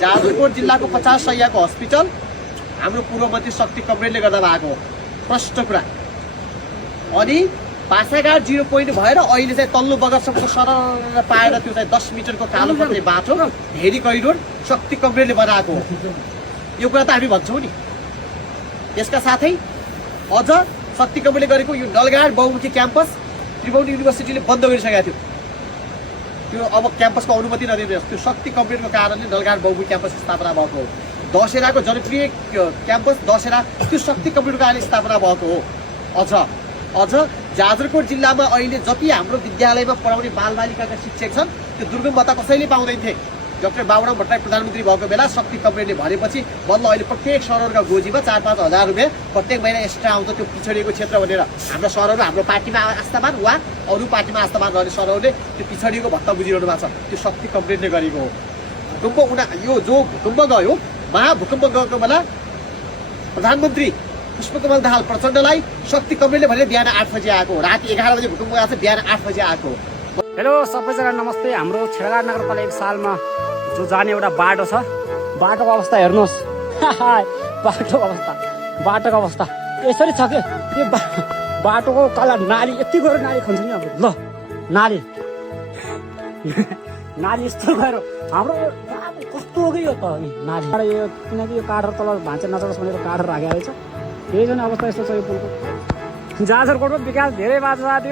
जाजरकोट जिल्लाको 50 शैय्याको हस्पिटल हाम्रो पूर्व मन्त्री शक्ति कमरेडले गर्दा भएको हो। प्रष्ट कुरा। अनि पासाघाट 0 पोइन्ट भएर अहिले चाहिँ तल्लो बगरसम्मको सरल पाएर त्यो चाहिँ 10 मिटरको कालो पर्ने बाटो हेरी करिडोर शक्ति कमरेडले बनाएको हो। यो कुरा त हामी भन्छौँ नि। यसका साथै अझ शक्ति कमरेडले गरेको यो नलगाड बहुमुखी क्याम्पस त्रिभुवन युनिभर्सिटीले बन्द गरिसकेको थियो। त्यो अब क्याम्पसको अनुमति नदिने त्यो शक्ति कमरेडको कारणले नलगाड बहुमुखी क्याम्पस स्थापना भएको हो। दशहराको जनप्रिय क्याम्पस दशहरा त्यो शक्ति कमरेडको कारणले स्थापना भएको हो। अझ जाजरकोट जिल्लामा अहिले जति हाम्रो विद्यालयमा पढाउने बालबालिकाका शिक्षक छन् त्यो दुर्गम भत्ता कसैले पाउँदैन थिए। डाक्टर बाबुराम भट्टराई प्रधानमन्त्री भएको बेला शक्ति कमरेडले भनेपछि बल्ल अहिले प्रत्येक सहरहरूका गोजीमा 4-5 हजार रुपियाँ प्रत्येक महिना एक्स्ट्रा आउँछ त्यो पिछडिएको क्षेत्र भनेर। हाम्रो सहरहरू हाम्रो पार्टीमा आस्थावान वा अरू पार्टीमा आस्थावान रहने सहरहरूले त्यो पिछडिएको भत्ता बुझिरहनु भएको छ। त्यो शक्ति कमरेडले गरेको हो। भूकम्प यो जो भूकम्प गयो महाभूकम्प गएको बेला प्रधानमन्त्री पुष्पकमल दाहाल प्रचण्डलाई शक्ति कमरेडले भने बिहान 8 बजे आएको हो। राति 11 बजे भूकम्प गएको छ, बिहान 8 बजे आएको हो। हेलो सबैजना नमस्ते। हाम्रो छेडागाड नगरपालिका सालमा जो जाने एउटा बाटो छ, बाटोको अवस्था हेर्नुहोस्। बाटोको अवस्था यसरी छ के यो बाटोको तल नाली यति गएर नाली खन्छ नि। अब ल नाली यस्तो गएर हाम्रो कस्तो हो कि यो त नाली यो किनकि यो काठहरू तल भाँच्चा नचोस् भनेर काठहरू राखेको छ। त्यही जन अवस्था यस्तो छ यो पुलको। जाजरकोटमा विकास धेरै भएको छ साथी।